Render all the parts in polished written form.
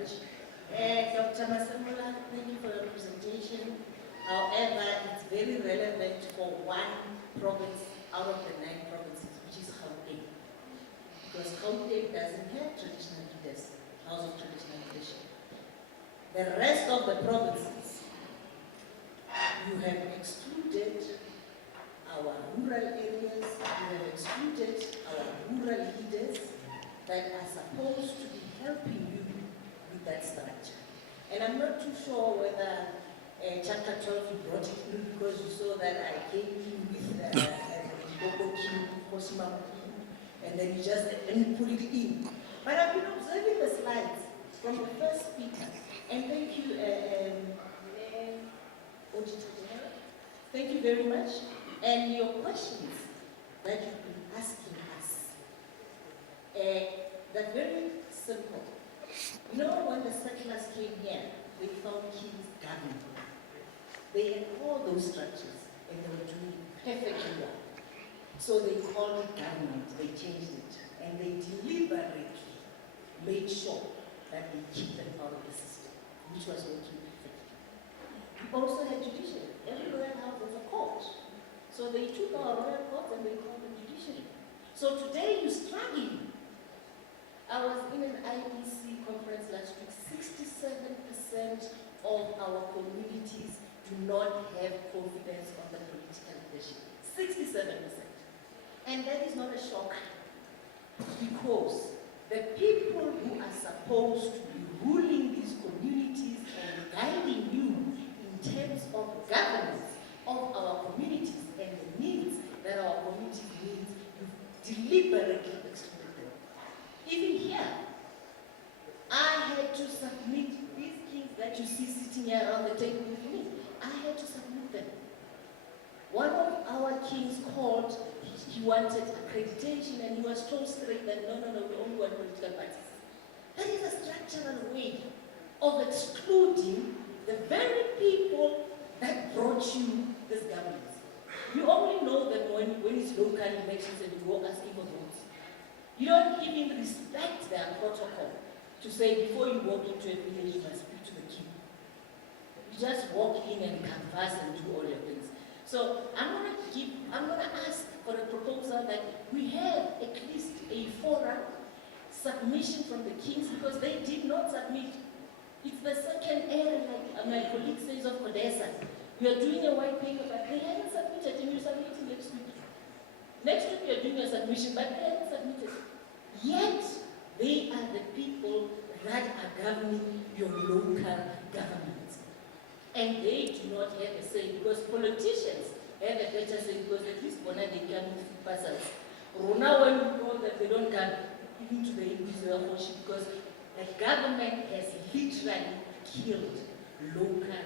much. Dr. Masamula, thank you for your presentation. However, it's very relevant for one province out of the 9 provinces, which is Gauteng. Because Gauteng doesn't have traditional leaders, House of Traditional Leadership. The rest of the provinces, you have excluded our rural areas, you have excluded our rural leaders that are supposed to be helping you with that structure. And I'm not too sure whether Chapter 12 you brought it in because you saw that I came in with Dipuo and then you just put it in. But I've been observing the slides from the first speaker, and thank you, Auditor General. Thank you very much. And your questions that you've been asking us, they're very simple. You know, when the settlers came here, they found kings government. They had all those structures, and they were doing perfectly well. So they called it government, they changed it, and they deliberately made sure that they keep them out of the system, which was working perfectly. We also had judiciary. Every royal house was a court. So they took our royal courts and they called them judiciary. So today you're struggling. I was in an IEC conference last week. 67% of our communities do not have confidence on the political leadership. 67%. And that is not a shock, because the people who are supposed to be ruling these communities and guiding you in terms of governance of our communities and the needs that our community needs, you deliberately excluded them. Even here, I had to submit these kings that you see sitting here around the table with me. I had to submit them. One of our kings called, he wanted accreditation, and he was told straight that no, we only want political parties. That is a structural way of excluding the very people that brought you this governance. You only know that when it's local elections and you go asking for votes. You don't even respect their protocol to say before you walk into a village you must speak to the king. You just walk in and canvass and do all your things. So I'm gonna ask for a proposal that we have at least a forum submission from the kings, because they did not submit. It's the second area, like my colleague says, of Odessa. We are doing a white paper, but they haven't submitted, and you're submitting next week. Next week we are doing a submission, but they haven't submitted. Yet, they are the people that are governing your local government. And they do not have a say, because politicians have a better say, because at least when they come with parcels. Now when we know that they don't come even to the individual worship, because the government has literally killed local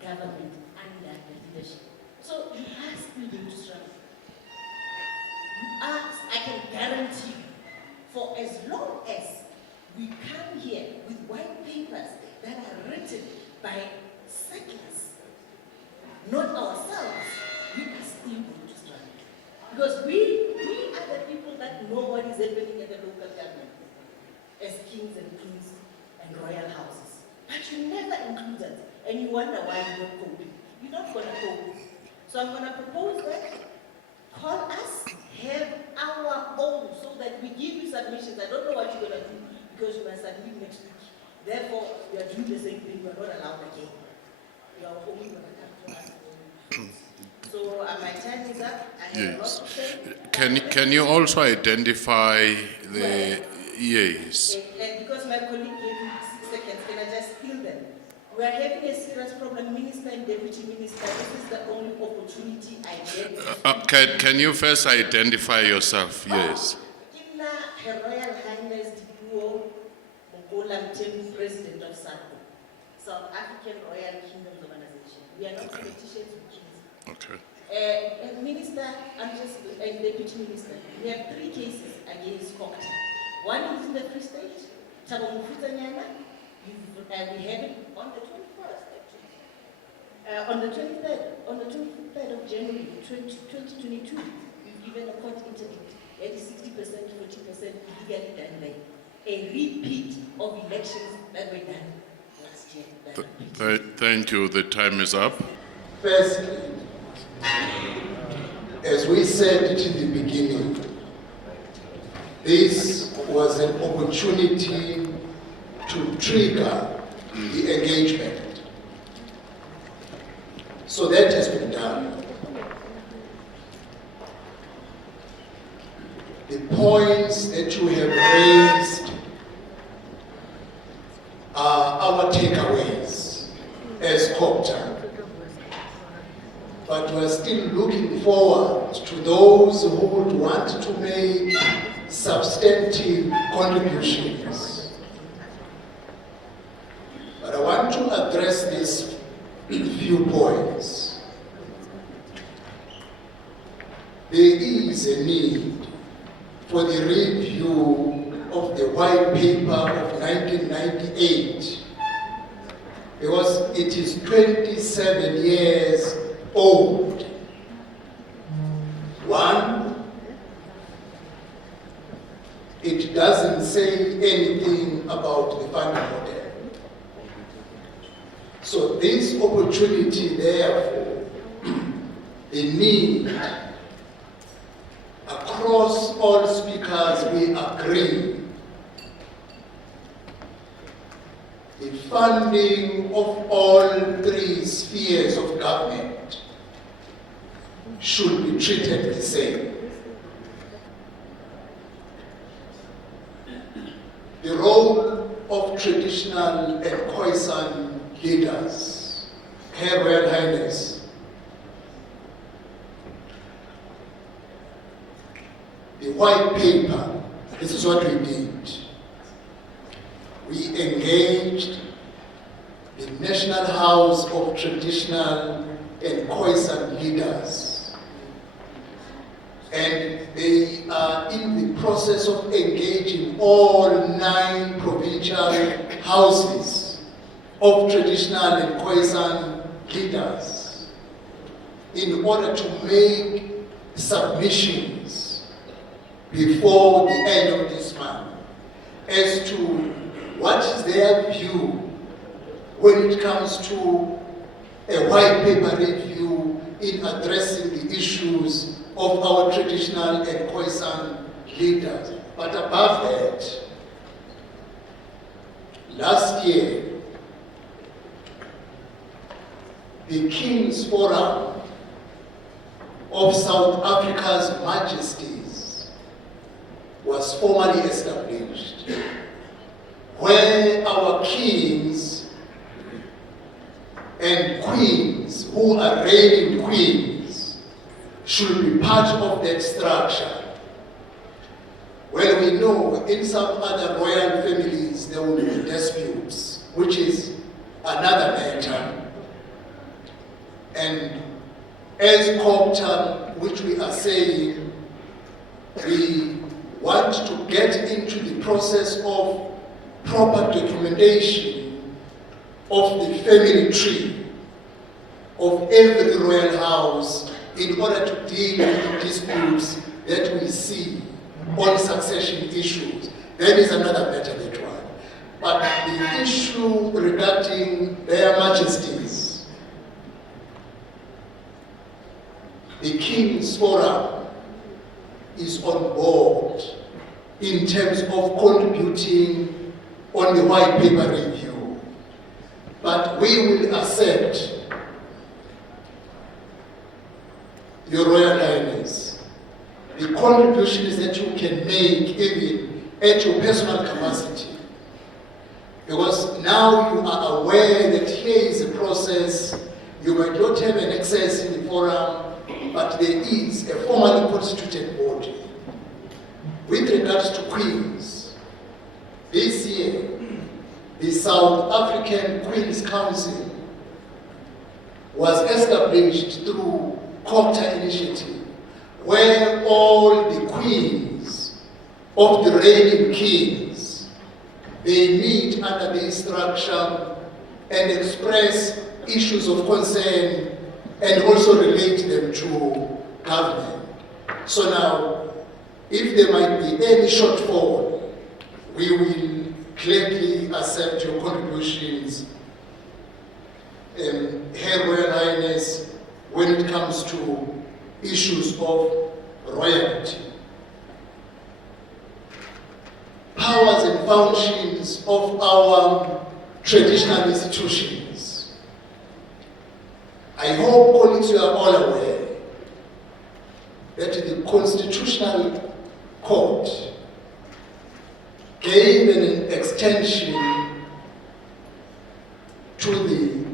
government under the leadership. So you are still going to struggle. I can guarantee you, for as long as we come here with white papers that are written by settlers, not ourselves, we are still going to struggle. Because we are the people that know what is happening at the local government as kings and queens and royal houses. But you never include us, and you wonder why you're not coping. You're not going to cope. So I'm going to propose that. Call us, have our own, so that we give you submissions. I don't know what you're going to do, because you must submit next week. Therefore, we are doing the same thing. We are not allowed again. We are only going to come to us. So my time is up. I have a lot to say. Can you also identify the yes? Because my colleague gave me 6 seconds, can I just steal them? We are having a serious problem, Minister and Deputy Minister. This is the only opportunity I get. Can you first identify yourself? Yes. Her Royal Highness Dipuo, President of SACO, South African Royal Kingdoms Organization. We are not politicians with kings. Okay. Minister, and Deputy Minister, we have 3 cases against Cocktail. One is in the Free State, Tabongfutanyana. We have it on the 21st, actually. On the 23rd of January 2022, we've given a court interdict. That is 60%, 40% illegally done there. a repeat of elections that were done last year. Thank you. The time is up. Firstly, as we said in the beginning, this was an opportunity to trigger the engagement. So that has been done. The points that you have raised are our takeaways as COPTA. But we're still looking forward to those who would want to make substantive contributions. But I want to address these few points. There is a need for the review of the white paper of 1998 because it is 27 years old. One, it doesn't say anything about the funding model. So this opportunity, therefore, the need across all speakers, we agree the funding of all three spheres of government should be treated the same. The role of traditional and Khoisan leaders, Her Royal Highness, the white paper, this is what we did. We engaged the National House of Traditional and Khoisan leaders. And they are in the process of engaging all 9 provincial houses of traditional and Khoisan leaders in order to make submissions before the end of this month as to what is their view when it comes to a white paper review in addressing the issues of our traditional and Khoisan leaders. But above that, last year, the King's Forum of South Africa's Majesties was formally established, where our kings and queens who are reigning queens should be part of that structure. Well, we know in some other royal families there will be disputes, which is another matter. And as COPTA, which we are saying, we want to get into the process of proper documentation of the family tree of every royal house in order to deal with the disputes that we see on succession issues. That is another matter, that one. But the issue regarding their majesties, the King's Forum is on board in terms of contributing on the white paper review. But we will accept, Your Royal Highness, the contributions that you can make even at your personal capacity. Because now you are aware that here is a process, you might not have an access in the forum, but there is a formally constituted body. With regards to Queens, this year, the South African Queens Council was established through COPTA initiative, where all the queens of the reigning kings, they meet under this structure and express issues of concern and also relate them to government. So now, if there might be any shortfall we will gladly accept your contributions, Her Royal Highness, when it comes to issues of royalty. Powers and functions of our traditional institutions. I hope, colleagues, you are all aware that the Constitutional Court gave an extension to the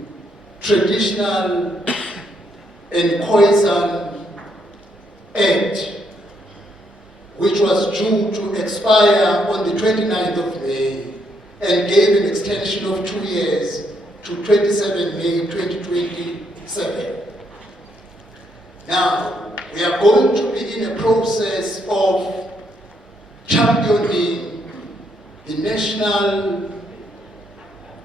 Traditional and Khoisan Act, which was due to expire on the 29th of May, and gave an extension of 2 years to 27 May 2027. Now, we are going to be in a process of championing the National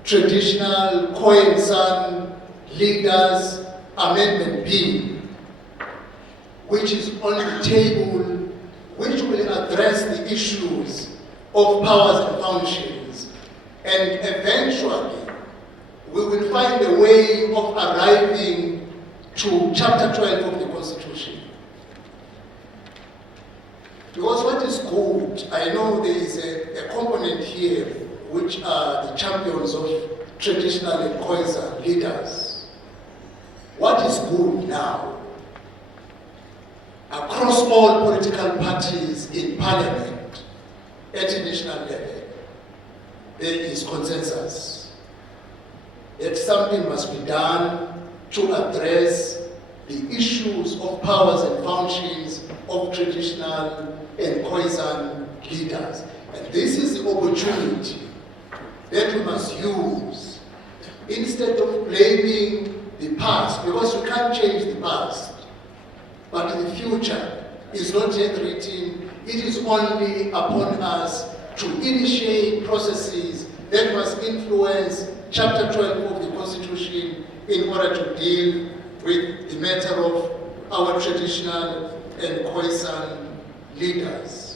Traditional Khoisan Leaders Amendment Bill, which is on the table, which will address the issues of powers and functions, and eventually we will find a way of arriving to Chapter 12 of the Constitution. Because what is good, I know there is a component here which are the champions of traditional and Khoisan leaders. What is good now, across all political parties in parliament, at a national level, there is consensus that something must be done to address the issues of powers and functions of traditional and Khoisan leaders. And this is the opportunity that we must use, instead of blaming the past, because we can't change the past, but the future is not yet written. It is only upon us to initiate processes that must influence Chapter 12 of the Constitution in order to deal with the matter of our traditional and Khoisan leaders.